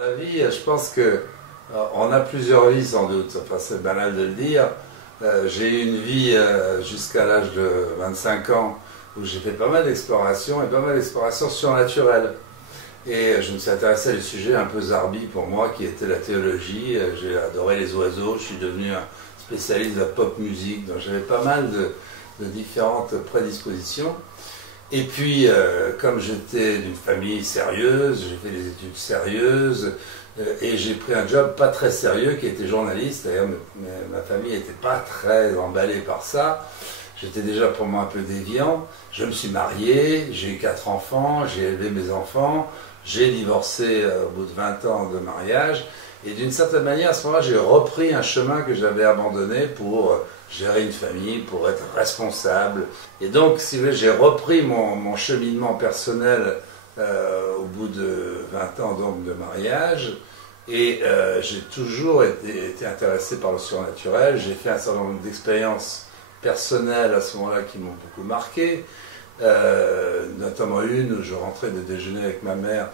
La vie, je pense que on a plusieurs vies sans doute, enfin c'est banal de le dire. J'ai eu une vie jusqu'à l'âge de 25 ans où j'ai fait pas mal d'explorations et pas mal d'explorations surnaturelles. Et je me suis intéressé à des sujets un peu zarbi pour moi qui était la théologie. J'ai adoré les oiseaux, je suis devenu un spécialiste de la pop musique, donc j'avais pas mal de différentes prédispositions. Et puis, comme j'étais d'une famille sérieuse, j'ai fait des études sérieuses, et j'ai pris un job pas très sérieux qui était journaliste. D'ailleurs, ma famille n'était pas très emballée par ça. J'étais déjà pour moi un peu déviant. Je me suis marié, j'ai eu 4 enfants, j'ai élevé mes enfants, j'ai divorcé au bout de 20 ans de mariage. Et d'une certaine manière, à ce moment-là, j'ai repris un chemin que j'avais abandonné pour gérer une famille, pour être responsable. Et donc, si vous voulez, j'ai repris mon cheminement personnel au bout de 20 ans donc, de mariage. Et j'ai toujours été intéressé par le surnaturel. J'ai fait un certain nombre d'expériences personnelles à ce moment-là qui m'ont beaucoup marqué. Notamment une où je rentrais de déjeuner avec ma mère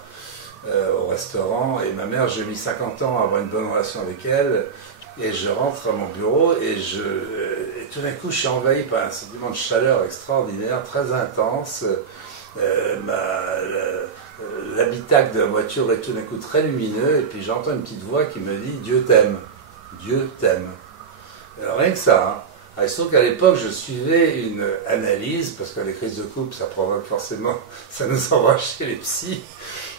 au restaurant, et ma mère, j'ai mis 50 ans à avoir une bonne relation avec elle, et je rentre à mon bureau et tout d'un coup je suis envahi par un sentiment de chaleur extraordinaire, très intense. L'habitacle de la voiture est tout d'un coup très lumineux, et puis j'entends une petite voix qui me dit « Dieu t'aime, Dieu t'aime ». Alors rien que ça, hein. Il se trouve qu'à l'époque, je suivais une analyse, parce que les crises de couple, ça provoque forcément, ça nous envoie chez les psys.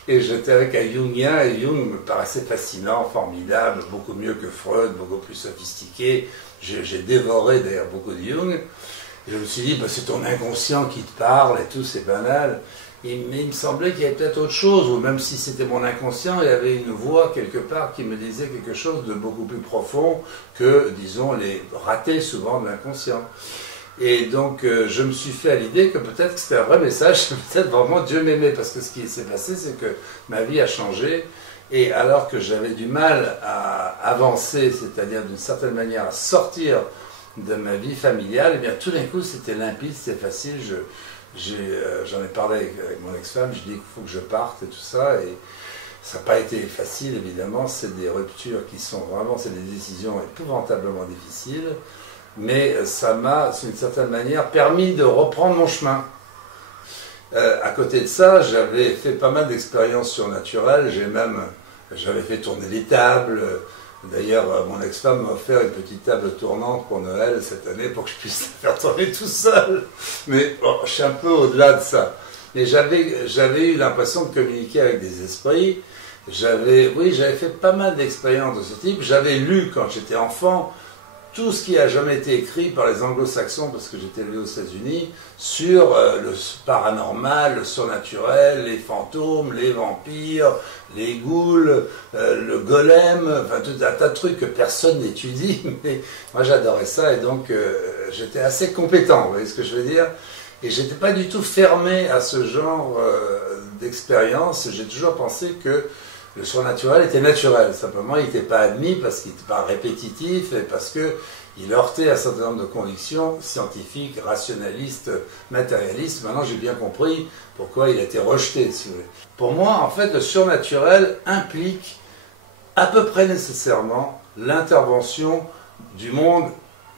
Et j'étais avec un Jungien, et Jung me paraissait fascinant, formidable, beaucoup mieux que Freud, beaucoup plus sophistiqué. J'ai dévoré d'ailleurs beaucoup de Jung. Et je me suis dit, bah, c'est ton inconscient qui te parle et tout, c'est banal. Mais il me semblait qu'il y avait peut-être autre chose, ou même si c'était mon inconscient, il y avait une voix quelque part qui me disait quelque chose de beaucoup plus profond que, disons, les ratés souvent de l'inconscient. Et donc, je me suis fait à l'idée que peut-être que c'était un vrai message, peut-être vraiment Dieu m'aimait, parce que ce qui s'est passé, c'est que ma vie a changé, et alors que j'avais du mal à avancer, c'est-à-dire d'une certaine manière à sortir de ma vie familiale, et bien tout d'un coup, c'était limpide, c'était facile. J'en ai parlé avec mon ex-femme, je dis qu'il faut que je parte et tout ça, et ça n'a pas été facile, évidemment. C'est des ruptures qui sont vraiment, c'est des décisions épouvantablement difficiles. Mais ça m'a, d'une certaine manière, permis de reprendre mon chemin. À côté de ça, j'avais fait pas mal d'expériences surnaturelles. J'avais fait tourner des tables. D'ailleurs, mon ex-femme m'a offert une petite table tournante pour Noël cette année pour que je puisse la faire tourner tout seul. Mais bon, je suis un peu au-delà de ça. Mais j'avais eu l'impression de communiquer avec des esprits. J'avais fait pas mal d'expériences de ce type. J'avais lu quand j'étais enfant tout ce qui a jamais été écrit par les anglo-saxons, parce que j'étais élevé aux États-Unis, sur le paranormal, le surnaturel, les fantômes, les vampires, les ghouls, le golem, enfin tout un tas de trucs que personne n'étudie, mais moi j'adorais ça, et donc j'étais assez compétent, vous voyez ce que je veux dire? Et j'étais pas du tout fermé à ce genre d'expérience. J'ai toujours pensé que le surnaturel était naturel, simplement il n'était pas admis parce qu'il n'était pas répétitif et parce qu'il heurtait un certain nombre de convictions scientifiques, rationalistes, matérialistes. Maintenant j'ai bien compris pourquoi il a été rejeté, si vous voulez. Pour moi, en fait, le surnaturel implique à peu près nécessairement l'intervention du monde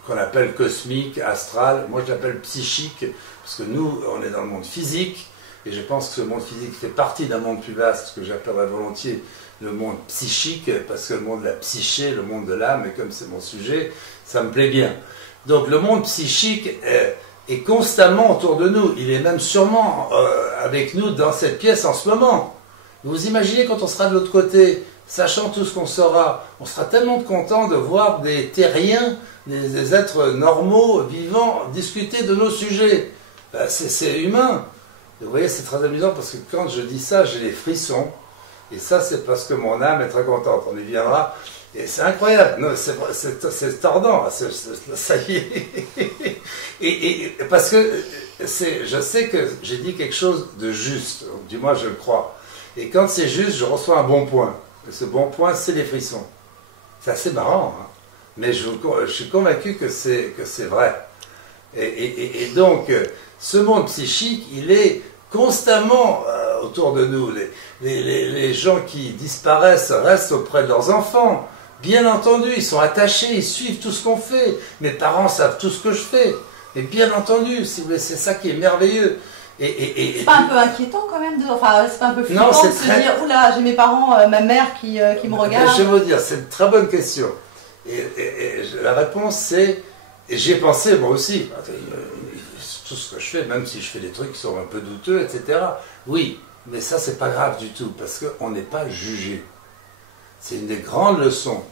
qu'on appelle cosmique, astral. Moi je l'appelle psychique, parce que nous, on est dans le monde physique. Et je pense que ce monde physique fait partie d'un monde plus vaste, que j'appellerais volontiers le monde psychique, parce que le monde de la psyché, le monde de l'âme, et comme c'est mon sujet, ça me plaît bien. Donc le monde psychique est constamment autour de nous. Il est même sûrement avec nous dans cette pièce en ce moment. Vous imaginez quand on sera de l'autre côté, sachant tout ce qu'on saura, on sera tellement content de voir des terriens, des êtres normaux, vivants, discuter de nos sujets. C'est humain. Vous voyez, c'est très amusant parce que quand je dis ça, j'ai des frissons. Et ça, c'est parce que mon âme est très contente. On y viendra. Et c'est incroyable. Non, c'est tordant. Ça y est. Et parce que je sais que j'ai dit quelque chose de juste. Du moins, je le crois. Et quand c'est juste, je reçois un bon point. Et ce bon point, c'est les frissons. C'est assez marrant. Hein, mais je suis convaincu que c'est vrai. Et donc, ce monde psychique, il est constamment autour de nous. Les gens qui disparaissent restent auprès de leurs enfants. Bien entendu, ils sont attachés, ils suivent tout ce qu'on fait. Mes parents savent tout ce que je fais. Et bien entendu, c'est ça qui est merveilleux. C'est pas un peu inquiétant quand même, enfin c'est pas un peu flippant de se dire oula, j'ai mes parents, ma mère qui me regarde. Je vais vous dire, c'est une très bonne question. Et la réponse c'est, et j'y ai pensé moi aussi, tout ce que je fais, même si je fais des trucs qui sont un peu douteux, etc. Oui, mais ça c'est pas grave du tout, parce qu'on n'est pas jugé. C'est une des grandes leçons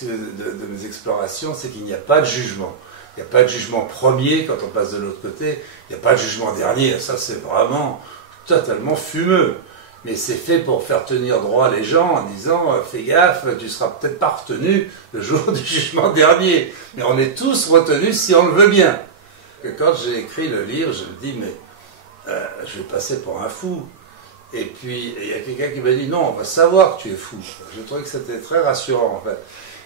de mes explorations, c'est qu'il n'y a pas de jugement. Il n'y a pas de jugement premier quand on passe de l'autre côté, il n'y a pas de jugement dernier, ça c'est vraiment totalement fumeux. Mais c'est fait pour faire tenir droit les gens en disant fais gaffe, tu seras peut-être pas retenu le jour du jugement dernier. Mais on est tous retenus si on le veut bien. Et quand j'ai écrit le livre, je me dis mais je vais passer pour un fou. Et puis il y a quelqu'un qui m'a dit non, on va savoir que tu es fou. Je trouvais que c'était très rassurant en fait.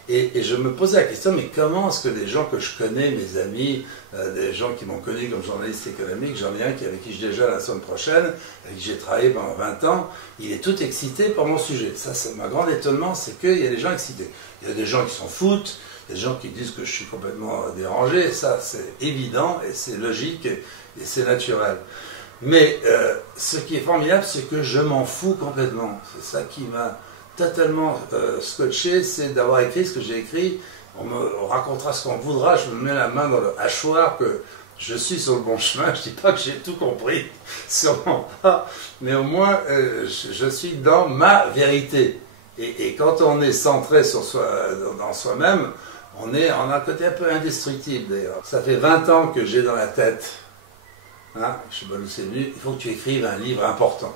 Et je me posais la question, mais comment est-ce que des gens que je connais, mes amis, des gens qui m'ont connu comme journaliste économique, j'en ai un avec qui je déjeune la semaine prochaine, avec qui j'ai travaillé pendant 20 ans, il est tout excité par mon sujet. Ça, c'est ma grande étonnement, c'est qu'il y a des gens excités. Il y a des gens qui s'en foutent, il y a des gens qui disent que je suis complètement dérangé, ça c'est évident, et c'est logique, et c'est naturel. Mais ce qui est formidable, c'est que je m'en fous complètement. C'est ça qui m'a totalement scotché, c'est d'avoir écrit ce que j'ai écrit. On me racontera ce qu'on voudra, je me mets la main dans le hachoir que je suis sur le bon chemin. Je ne dis pas que j'ai tout compris, sûrement pas, mais au moins je suis dans ma vérité. Et quand on est centré sur dans soi-même, on a un côté un peu indestructible d'ailleurs. Ça fait 20 ans que j'ai dans la tête, hein, je sais pas d'où c'est venu, il faut que tu écrives un livre important.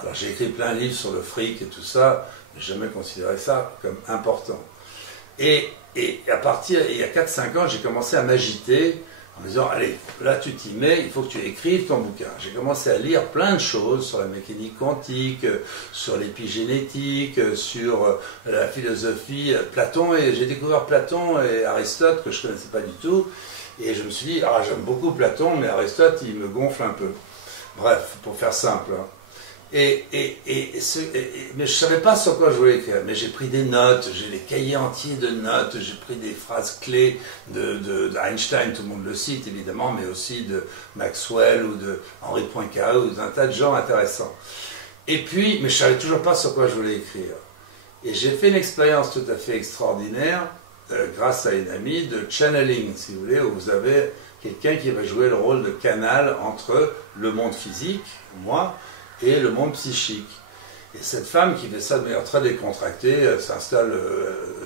Alors j'ai écrit plein de livres sur le fric et tout ça, mais j'ai jamais considéré ça comme important. Et à partir, il y a 4-5 ans, j'ai commencé à m'agiter en me disant, allez, là tu t'y mets, il faut que tu écrives ton bouquin. J'ai commencé à lire plein de choses sur la mécanique quantique, sur l'épigénétique, sur la philosophie, Platon, et j'ai découvert Platon et Aristote que je ne connaissais pas du tout, et je me suis dit, ah j'aime beaucoup Platon, mais Aristote il me gonfle un peu. Bref, pour faire simple. Mais je ne savais pas sur quoi je voulais écrire, mais j'ai pris des notes, j'ai des cahiers entiers de notes, j'ai pris des phrases clés d'Einstein, tout le monde le cite évidemment, mais aussi de Maxwell ou de Henri Poincaré ou d'un tas de gens intéressants. Et puis, mais je ne savais toujours pas sur quoi je voulais écrire. Et j'ai fait une expérience tout à fait extraordinaire, grâce à une amie, de channeling, si vous voulez, où vous avez quelqu'un qui va jouer le rôle de canal entre le monde physique, moi, et le monde psychique. Et cette femme qui fait ça de manière très décontractée, s'installe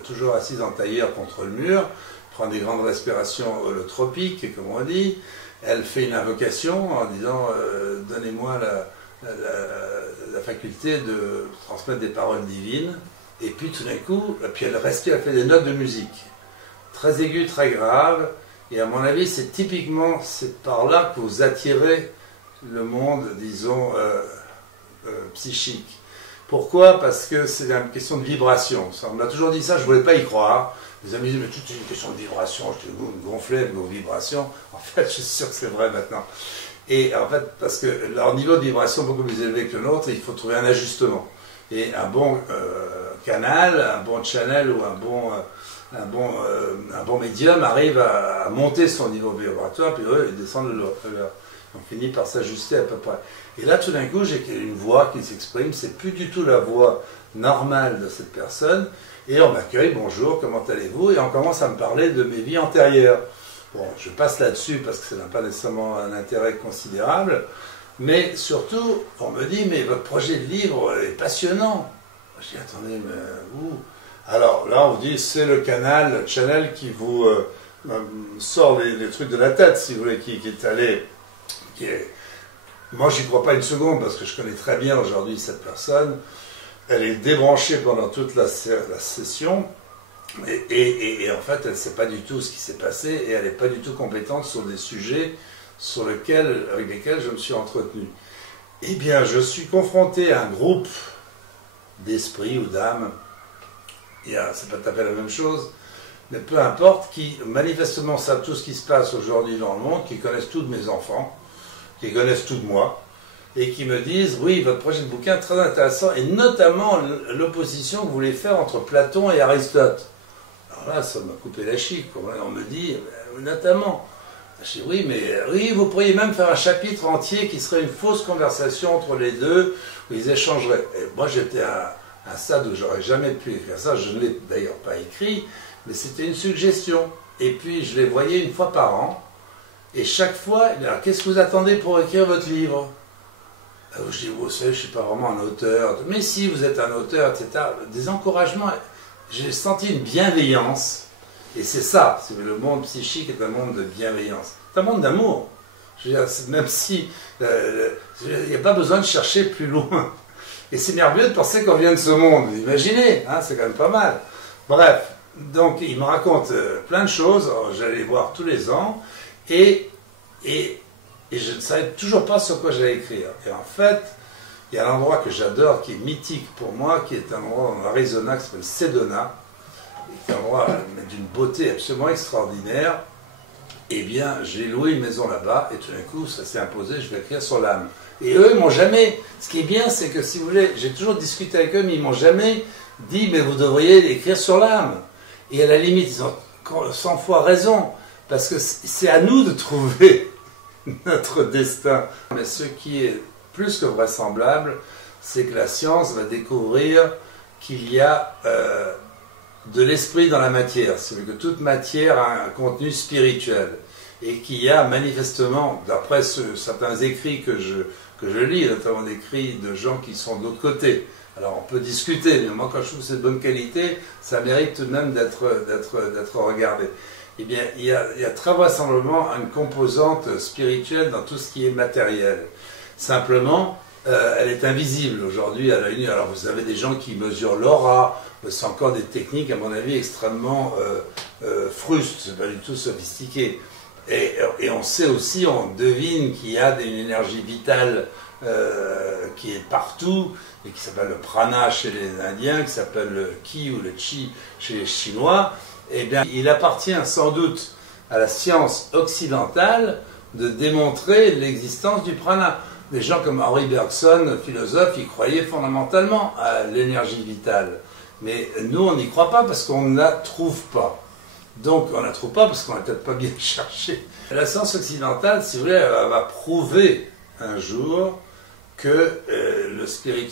toujours assise en tailleur contre le mur, prend des grandes respirations holotropiques, comme on dit, elle fait une invocation en disant donnez-moi la faculté de transmettre des paroles divines, et puis tout d'un coup, puis elle respire, elle fait des notes de musique, très aiguës, très graves, et à mon avis c'est typiquement, c'est par là que vous attirez le monde, disons, psychique. Pourquoi? Parce que c'est une question de vibration. On m'a toujours dit ça, je ne voulais pas y croire. Les amis disaient, mais tout est une question de vibration. Je dis, vous me gonflez avec vos vibrations. En fait, je suis sûr que c'est vrai maintenant. Et en fait, parce que leur niveau de vibration est beaucoup plus élevé que le nôtre, il faut trouver un ajustement. Et un bon canal, un bon channel ou un bon médium arrive à monter son niveau vibratoire, puis eux, ils descendent de l'autre. On finit par s'ajuster à peu près. Et là, tout d'un coup, j'ai une voix qui s'exprime, c'est plus du tout la voix normale de cette personne, et on m'accueille, bonjour, comment allez-vous? Et on commence à me parler de mes vies antérieures. Bon, je passe là-dessus parce que ça n'a pas nécessairement un intérêt considérable, mais surtout, on me dit, mais votre projet de livre est passionnant. Je dis, attendez, mais où? Alors là, on vous dit, c'est le canal, le channel qui vous sort les trucs de la tête, si vous voulez, qui est allé... Moi, j'y crois pas une seconde parce que je connais très bien aujourd'hui cette personne. Elle est débranchée pendant toute la session et en fait, elle ne sait pas du tout ce qui s'est passé et elle n'est pas du tout compétente sur des sujets avec lesquels je me suis entretenu. Eh bien, je suis confronté à un groupe d'esprits ou d'âmes, c'est pas tout à fait la même chose, mais peu importe, qui manifestement savent tout ce qui se passe aujourd'hui dans le monde, qui connaissent tous mes enfants, qui connaissent tout de moi, et qui me disent « Oui, votre projet de bouquin est très intéressant, et notamment l'opposition que vous voulez faire entre Platon et Aristote. » Alors là, ça m'a coupé la chic. On me dit « Notamment. » Je dis « Oui, mais oui, vous pourriez même faire un chapitre entier qui serait une fausse conversation entre les deux, où ils échangeraient. » Et moi, j'étais à un stade où j'aurais jamais pu écrire ça. Je ne l'ai d'ailleurs pas écrit, mais c'était une suggestion. Et puis, je les voyais une fois par an. Et chaque fois, alors, qu'est-ce que vous attendez pour écrire votre livre? Je dis, vous savez, je ne suis pas vraiment un auteur. Mais si, vous êtes un auteur, etc. Des encouragements. J'ai senti une bienveillance. Et c'est ça, le monde psychique est un monde de bienveillance. C'est un monde d'amour. Même si il n'y a pas besoin de chercher plus loin. Et c'est merveilleux de penser qu'on vient de ce monde. Imaginez, hein, c'est quand même pas mal. Bref, donc il me raconte plein de choses. J'allais voir tous les ans. Et je ne savais toujours pas sur quoi j'allais écrire. Et en fait, il y a un endroit que j'adore, qui est mythique pour moi, qui est un endroit en Arizona qui s'appelle Sedona, qui est un endroit d'une beauté absolument extraordinaire. Eh bien, j'ai loué une maison là-bas, et tout d'un coup, ça s'est imposé, je vais écrire sur l'âme. Et eux, ils m'ont jamais... Ce qui est bien, c'est que, si vous voulez, j'ai toujours discuté avec eux, mais ils m'ont jamais dit, mais vous devriez écrire sur l'âme. Et à la limite, ils ont 100 fois raison. Parce que c'est à nous de trouver notre destin. Mais ce qui est plus que vraisemblable, c'est que la science va découvrir qu'il y a de l'esprit dans la matière. C'est que toute matière a un contenu spirituel. Et qu'il y a manifestement, d'après certains écrits que je lis, notamment des écrits de gens qui sont de l'autre côté. Alors on peut discuter, mais moi quand je trouve que c'est de bonne qualité, ça mérite tout de même d'être regardé. Eh bien, il y a très vraisemblablement une composante spirituelle dans tout ce qui est matériel. Simplement, elle est invisible aujourd'hui à l'œil nu. Alors, vous avez des gens qui mesurent l'aura, mais c'est encore des techniques, à mon avis, extrêmement frustes, c'est pas du tout sophistiqué. Et on sait aussi, on devine qu'il y a une énergie vitale qui est partout, et qui s'appelle le prana chez les Indiens, qui s'appelle le ki ou le chi chez les Chinois. Eh bien, il appartient sans doute à la science occidentale de démontrer l'existence du prana. Des gens comme Henri Bergson, philosophe, ils croyaient fondamentalement à l'énergie vitale. Mais nous, on n'y croit pas parce qu'on ne la trouve pas. Donc, on ne la trouve pas parce qu'on n'a peut-être pas bien cherché. La science occidentale, si vous voulez, elle va prouver un jour que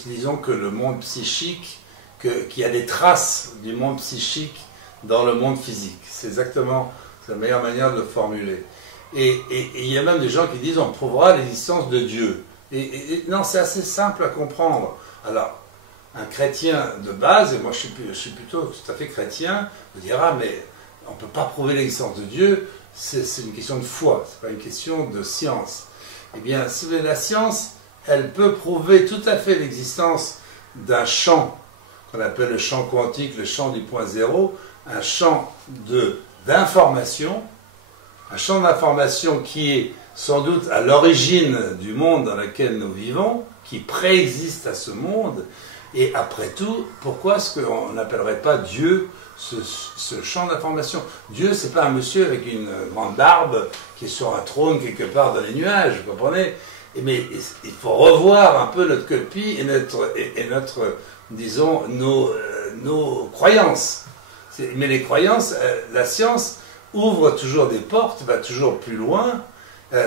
disons que le monde psychique, qu'il y a des traces du monde psychique dans le monde physique. C'est exactement la meilleure manière de le formuler. Et il y a même des gens qui disent on prouvera l'existence de Dieu. Non, c'est assez simple à comprendre. Alors, un chrétien de base, et moi je suis plutôt tout à fait chrétien, vous dira mais on ne peut pas prouver l'existence de Dieu, c'est une question de foi, c'est pas une question de science. Eh bien, si vous voulez, la science, elle peut prouver tout à fait l'existence d'un champ qu'on appelle le champ quantique, le champ du point zéro, un champ d'information, qui est sans doute à l'origine du monde dans lequel nous vivons, qui préexiste à ce monde, et après tout, pourquoi est-ce qu'on n'appellerait pas Dieu ce champ d'information? Dieu, c'est pas un monsieur avec une grande barbe qui est sur un trône quelque part dans les nuages, vous comprenez? Mais il faut revoir un peu notre copie et notre disons, nos croyances. Mais les croyances, la science ouvre toujours des portes, va toujours plus loin.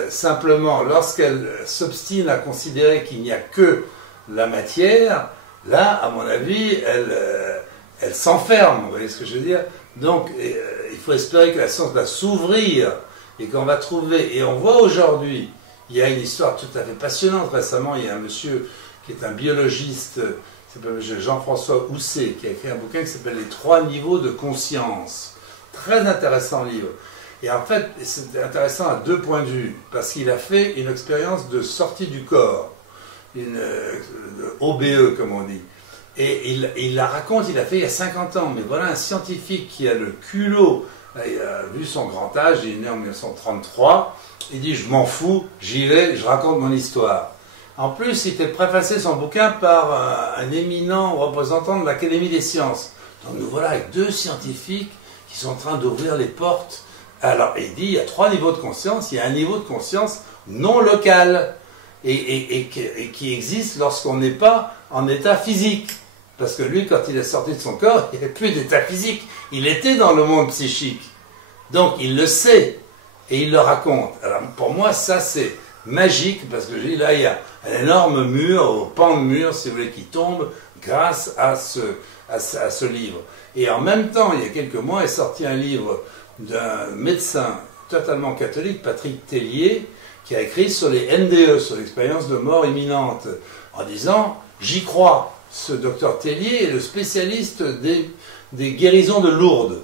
Simplement, lorsqu'elle s'obstine à considérer qu'il n'y a que la matière, là, à mon avis, elle s'enferme, vous voyez ce que je veux dire? Donc, il faut espérer que la science va s'ouvrir et qu'on va trouver, et on voit aujourd'hui, il y a une histoire tout à fait passionnante. Récemment, il y a un monsieur qui est un biologiste, qui s'appelle Jean-François Housset, qui a écrit un bouquin qui s'appelle « Les 3 niveaux de conscience ». Très intéressant livre. Et en fait, c'est intéressant à 2 points de vue, parce qu'il a fait une expérience de sortie du corps, une OBE, comme on dit. Et il la raconte, il l'a fait il y a 50 ans, mais voilà un scientifique qui a le culot, il a vu son grand âge, il est né en 1933, il dit « je m'en fous, j'y vais, je raconte mon histoire ». En plus, il fait préfacer son bouquin par un éminent représentant de l'Académie des sciences. Donc nous voilà avec 2 scientifiques qui sont en train d'ouvrir les portes. Alors, il dit, il y a 3 niveaux de conscience. Il y a un niveau de conscience non local. et qui existe lorsqu'on n'est pas en état physique. Parce que lui, quand il est sorti de son corps, il n'y avait plus d'état physique. Il était dans le monde psychique. Donc, il le sait et il le raconte. Alors, pour moi, ça, c'est magique parce que là, il y a un énorme mur, au pan de mur, si vous voulez, qui tombe grâce à ce livre. Et en même temps, il y a quelques mois, est sorti un livre d'un médecin totalement catholique, Patrick Tellier, qui a écrit sur les NDE, sur l'expérience de mort imminente, en disant « J'y crois ». Ce docteur Tellier est le spécialiste des guérisons de Lourdes.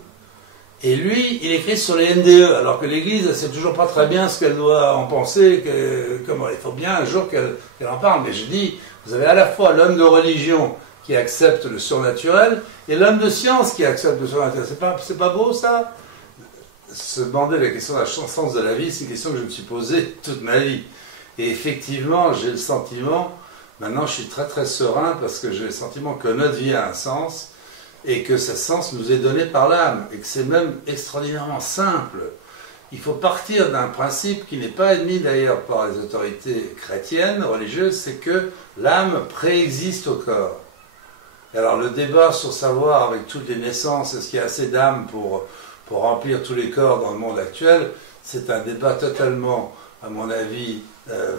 Et lui, il écrit sur les NDE, alors que l'Église, elle ne sait toujours pas très bien ce qu'elle doit en penser, comment, il faut bien un jour qu'elle en parle. Mais je dis, vous avez à la fois l'homme de religion qui accepte le surnaturel, et l'homme de science qui accepte le surnaturel. C'est pas beau, ça? Se demander la question de la sens de la vie, c'est une question que je me suis posée toute ma vie. Et effectivement, j'ai le sentiment... Maintenant, je suis très très serein parce que j'ai le sentiment que notre vie a un sens et que ce sens nous est donné par l'âme et que c'est même extraordinairement simple. Il faut partir d'un principe qui n'est pas admis d'ailleurs par les autorités chrétiennes, religieuses, c'est que l'âme préexiste au corps. Et alors le débat sur savoir avec toutes les naissances, est-ce qu'il y a assez d'âme pour remplir tous les corps dans le monde actuel, c'est un débat totalement, à mon avis,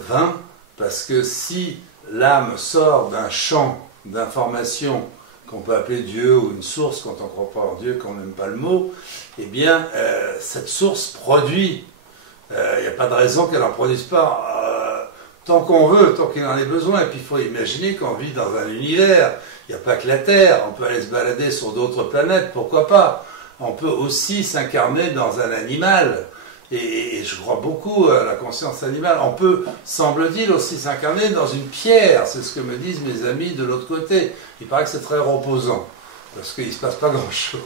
vain, parce que si l'âme sort d'un champ d'information qu'on peut appeler Dieu ou une source quand on ne croit pas en Dieu, qu'on n'aime pas le mot, eh bien, cette source produit. Il n'y a pas de raison qu'elle n'en produise pas tant qu'on veut, tant qu'il en ait besoin. Et puis, il faut imaginer qu'on vit dans un univers. Il n'y a pas que la Terre. On peut aller se balader sur d'autres planètes, pourquoi pas. On peut aussi s'incarner dans un animal. Et je crois beaucoup à la conscience animale. On peut, semble-t-il, aussi s'incarner dans une pierre. C'est ce que me disent mes amis de l'autre côté. Il paraît que c'est très reposant, parce qu'il ne se passe pas grand-chose.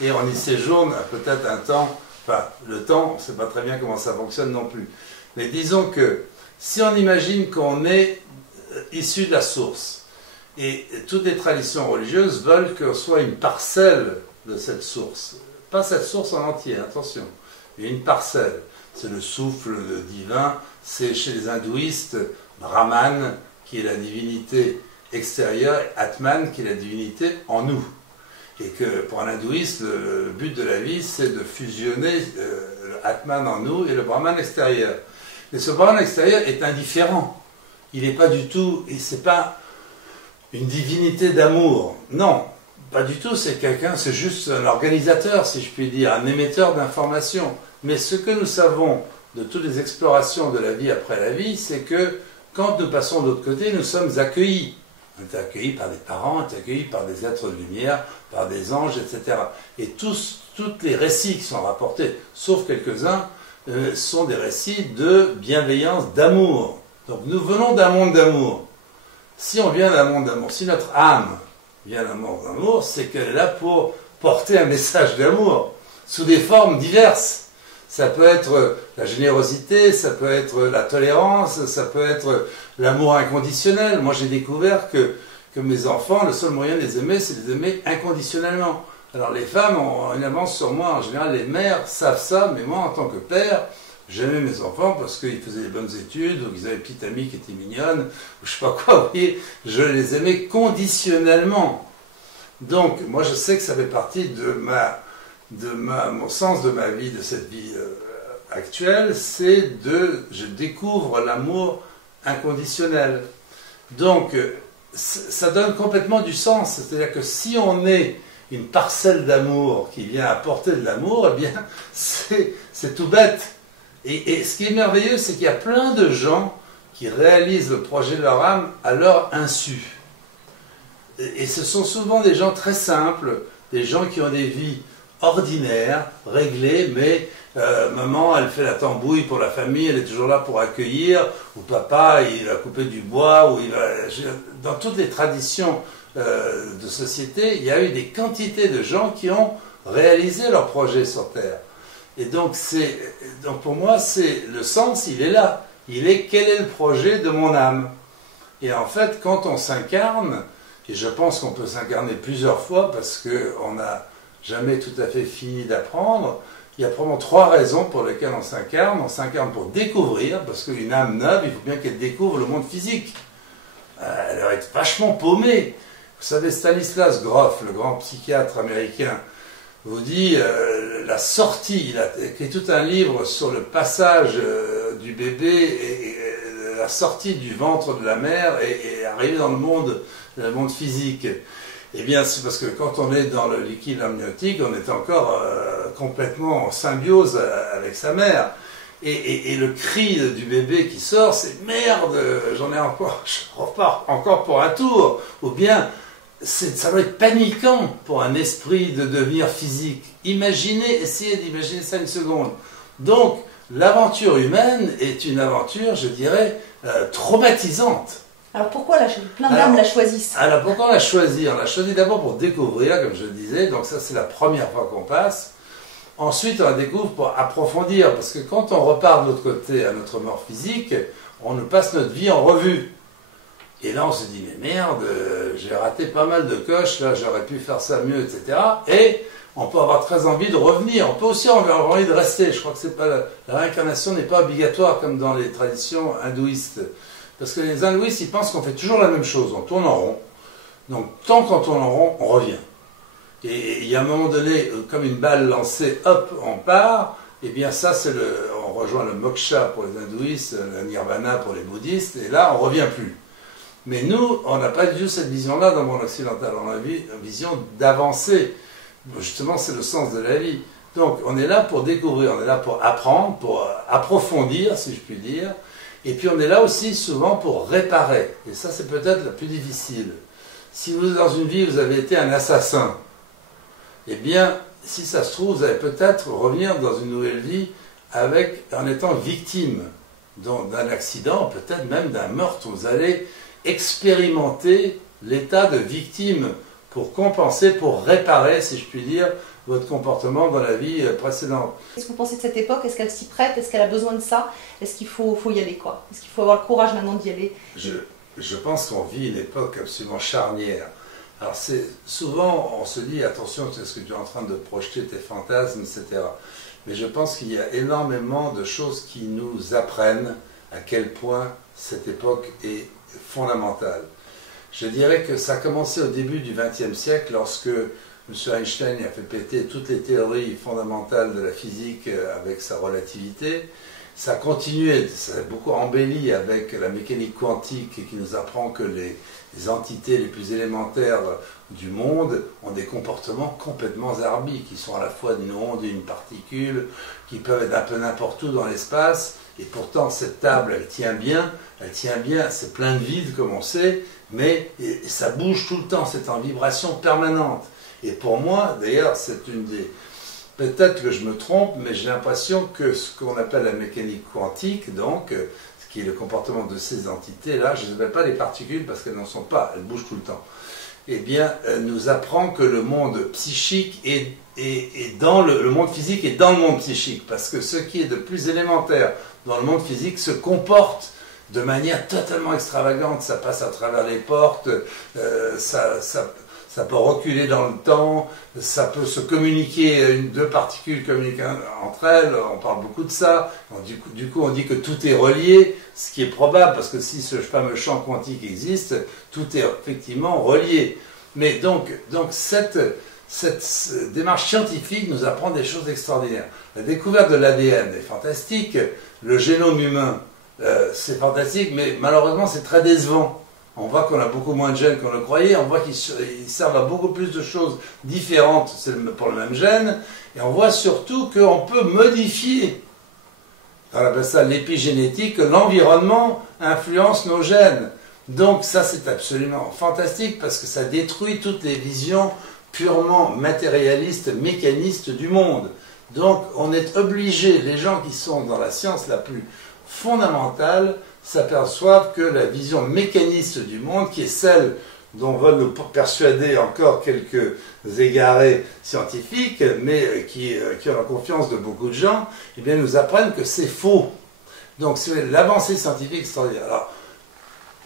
Et on y séjourne peut-être un temps, enfin, le temps, on ne sait pas très bien comment ça fonctionne non plus. Mais disons que, si on imagine qu'on est issu de la source, et toutes les traditions religieuses veulent qu'on soit une parcelle de cette source. Pas cette source en entier, attention. Il y a une parcelle, c'est le souffle divin, c'est chez les hindouistes Brahman qui est la divinité extérieure et Atman qui est la divinité en nous. Et que pour un hindouiste, le but de la vie c'est de fusionner le Atman en nous et le Brahman extérieur. Et ce Brahman extérieur est indifférent. Il n'est pas du tout, c'est pas une divinité d'amour. Non, pas du tout, c'est quelqu'un, c'est juste un organisateur, si je puis dire, un émetteur d'informations. Mais ce que nous savons de toutes les explorations de la vie après la vie, c'est que quand nous passons de l'autre côté, nous sommes accueillis. On est accueillis par des parents, on est accueillis par des êtres de lumière, par des anges, etc. Et tous les récits qui sont rapportés, sauf quelques-uns, sont des récits de bienveillance, d'amour. Donc nous venons d'un monde d'amour. Si on vient d'un monde d'amour, si notre âme vient d'un monde d'amour, c'est qu'elle est là pour porter un message d'amour, sous des formes diverses. Ça peut être la générosité, ça peut être la tolérance, ça peut être l'amour inconditionnel. Moi, j'ai découvert que mes enfants, le seul moyen de les aimer, c'est de les aimer inconditionnellement. Alors, les femmes ont une avance sur moi. En général, les mères savent ça, mais moi, en tant que père, j'aimais mes enfants parce qu'ils faisaient des bonnes études, ou qu'ils avaient une petite amie qui était mignonne, ou je sais pas quoi. Vous voyez, je les aimais conditionnellement. Donc, moi, je sais que ça fait partie de mon sens de ma vie, de cette vie actuelle, c'est je découvre l'amour inconditionnel. Donc, ça donne complètement du sens. C'est-à-dire que si on est une parcelle d'amour qui vient apporter de l'amour, eh bien, c'est tout bête. Et ce qui est merveilleux, c'est qu'il y a plein de gens qui réalisent le projet de leur âme à leur insu. Et ce sont souvent des gens très simples, des gens qui ont des vies ordinaire, réglée, mais maman, elle fait la tambouille pour la famille, elle est toujours là pour accueillir, ou papa, il va couper du bois, ou il va... Dans toutes les traditions de société, il y a eu des quantités de gens qui ont réalisé leur projet sur Terre. Et donc pour moi, le sens, il est là. Il est, quel est le projet de mon âme? Et en fait, quand on s'incarne, et je pense qu'on peut s'incarner plusieurs fois, parce que jamais tout à fait fini d'apprendre. Il y a probablement 3 raisons pour lesquelles on s'incarne. On s'incarne pour découvrir, parce qu'une âme neuve, il faut bien qu'elle découvre le monde physique. Elle va être vachement paumée. Vous savez, Stanislas Grof, le grand psychiatre américain, vous dit la sortie, il a écrit tout un livre sur le passage du bébé et la sortie du ventre de la mère et arriver dans le monde physique. Eh bien, c'est parce que quand on est dans le liquide amniotique, on est encore complètement en symbiose avec sa mère. Et le cri du bébé qui sort, c'est merde, je repars encore pour un tour. Ou bien, ça doit être paniquant pour un esprit de devenir physique. Essayez d'imaginer ça une seconde. Donc, l'aventure humaine est une aventure, je dirais, traumatisante. Alors pourquoi plein d'âmes la choisissent? Alors pourquoi on l'a choisi? On l'a choisi d'abord pour découvrir, comme je le disais, donc ça c'est la première fois qu'on passe. Ensuite on la découvre pour approfondir, parce que quand on repart de l'autre côté à notre mort physique, on nous passe notre vie en revue. Et là on se dit, mais merde, j'ai raté pas mal de coches, là j'aurais pu faire ça mieux, etc. Et on peut avoir très envie de revenir, on peut aussi avoir envie de rester. Je crois que c'est pas la réincarnation n'est pas obligatoire comme dans les traditions hindouistes. Parce que les hindouistes, ils pensent qu'on fait toujours la même chose, on tourne en rond. Donc, tant qu'on tourne en rond, on revient. Et il y a un moment donné, comme une balle lancée, hop, on part. Et bien ça, on rejoint le moksha pour les hindouistes, le nirvana pour les bouddhistes, et là, on ne revient plus. Mais nous, on n'a pas du tout cette vision-là dans le monde occidental. On a une vision d'avancer. Justement, c'est le sens de la vie. Donc, on est là pour découvrir, on est là pour apprendre, pour approfondir, si je puis dire. Et puis on est là aussi souvent pour réparer. Et ça, c'est peut-être le plus difficile. Si vous, dans une vie, vous avez été un assassin, eh bien, si ça se trouve, vous allez peut-être revenir dans une nouvelle vie en étant victime d'un accident, peut-être même d'un meurtre. Vous allez expérimenter l'état de victime pour compenser, pour réparer, si je puis dire, votre comportement dans la vie précédente. Qu'est-ce que vous pensez de cette époque? Est-ce qu'elle s'y prête? Est-ce qu'elle a besoin de ça? Est-ce qu'il faut y aller, quoi? Est-ce qu'il faut avoir le courage maintenant d'y aller? Je pense qu'on vit une époque absolument charnière. Alors souvent on se dit, attention, c'est ce que tu es en train de projeter tes fantasmes, etc. Mais je pense qu'il y a énormément de choses qui nous apprennent à quel point cette époque est fondamentale. Je dirais que ça a commencé au début du XXe siècle lorsque M. Einstein a fait péter toutes les théories fondamentales de la physique avec sa relativité. Ça a continué, ça a beaucoup embelli avec la mécanique quantique qui nous apprend que les entités les plus élémentaires du monde ont des comportements complètement zarbi, qui sont à la fois d'une onde et une particule, qui peuvent être un peu n'importe où dans l'espace, et pourtant cette table, elle tient bien, c'est plein de vide comme on sait, mais ça bouge tout le temps, c'est en vibration permanente. Et pour moi, d'ailleurs, c'est une des... Peut-être que je me trompe, mais j'ai l'impression que ce qu'on appelle la mécanique quantique, donc, ce qui est le comportement de ces entités-là, je ne appelle pas les particules parce qu'elles n'en sont pas, elles bougent tout le temps, eh bien, nous apprend que le monde psychique est dans le monde physique est dans le monde psychique, parce que ce qui est de plus élémentaire dans le monde physique se comporte de manière totalement extravagante. Ça passe à travers les portes, ça peut reculer dans le temps, ça peut se communiquer, deux particules communiquent entre elles, on parle beaucoup de ça. Du coup, on dit que tout est relié, ce qui est probable, parce que si ce fameux champ quantique existe, tout est effectivement relié. Mais donc cette démarche scientifique nous apprend des choses extraordinaires. La découverte de l'ADN est fantastique, le génome humain, c'est fantastique, mais malheureusement c'est très décevant. On voit qu'on a beaucoup moins de gènes qu'on le croyait, on voit qu'ils servent à beaucoup plus de choses différentes pour le même gène, et on voit surtout qu'on peut modifier, on appelle ça l'épigénétique, que l'environnement influence nos gènes. Donc ça c'est absolument fantastique parce que ça détruit toutes les visions purement matérialistes, mécanistes du monde. Donc on est obligé, les gens qui sont dans la science la plus fondamentale, s'aperçoivent que la vision mécaniste du monde, qui est celle dont veulent nous persuader encore quelques égarés scientifiques, mais qui ont la confiance de beaucoup de gens, eh bien, nous apprennent que c'est faux. Donc c'est l'avancée scientifique extraordinaire. Alors,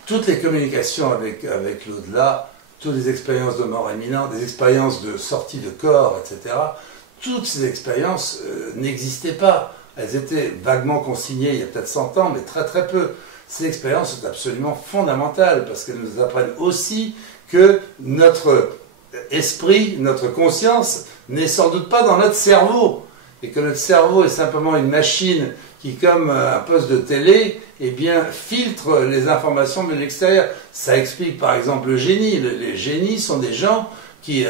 toutes les communications avec l'au-delà, toutes les expériences de mort imminente, des expériences de sortie de corps, etc., toutes ces expériences n'existaient pas. Elles étaient vaguement consignées il y a peut-être 100 ans, mais très très peu. Ces expériences sont absolument fondamentales parce qu'elles nous apprennent aussi que notre esprit, notre conscience n'est sans doute pas dans notre cerveau et que notre cerveau est simplement une machine qui, comme un poste de télé, eh bien, filtre les informations de l'extérieur. Ça explique par exemple le génie. Les génies sont des gens qui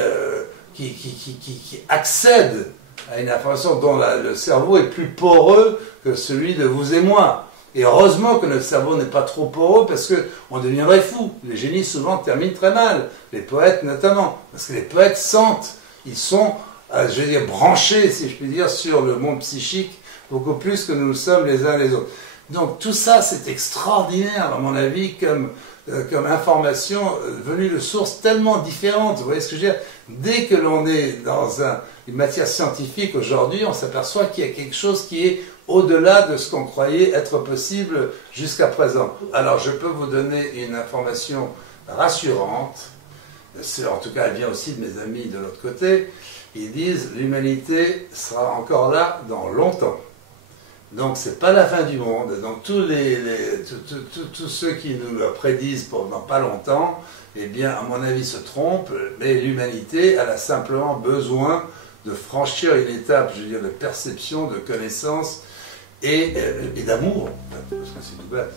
accèdent à une information dont le cerveau est plus poreux que celui de vous et moi. Et heureusement que notre cerveau n'est pas trop poreux parce qu'on deviendrait fou. Les génies souvent terminent très mal, les poètes notamment, parce que les poètes sentent, ils sont, je veux dire, branchés, si je puis dire, sur le monde psychique, beaucoup plus que nous le sommes les uns les autres. Donc tout ça, c'est extraordinaire, à mon avis, comme information venue de sources tellement différentes. Vous voyez ce que je veux dire? Dès que l'on est dans une matière scientifique aujourd'hui, on s'aperçoit qu'il y a quelque chose qui est au-delà de ce qu'on croyait être possible jusqu'à présent. Alors je peux vous donner une information rassurante, en tout cas elle vient aussi de mes amis de l'autre côté, ils disent l'humanité sera encore là dans longtemps. Donc c'est pas la fin du monde. Donc tous ceux qui nous le prédisent pour dans pas longtemps, eh bien à mon avis se trompent, mais l'humanité elle a simplement besoin de franchir une étape, je veux dire, de perception, de connaissance et d'amour, parce que c'est tout bête.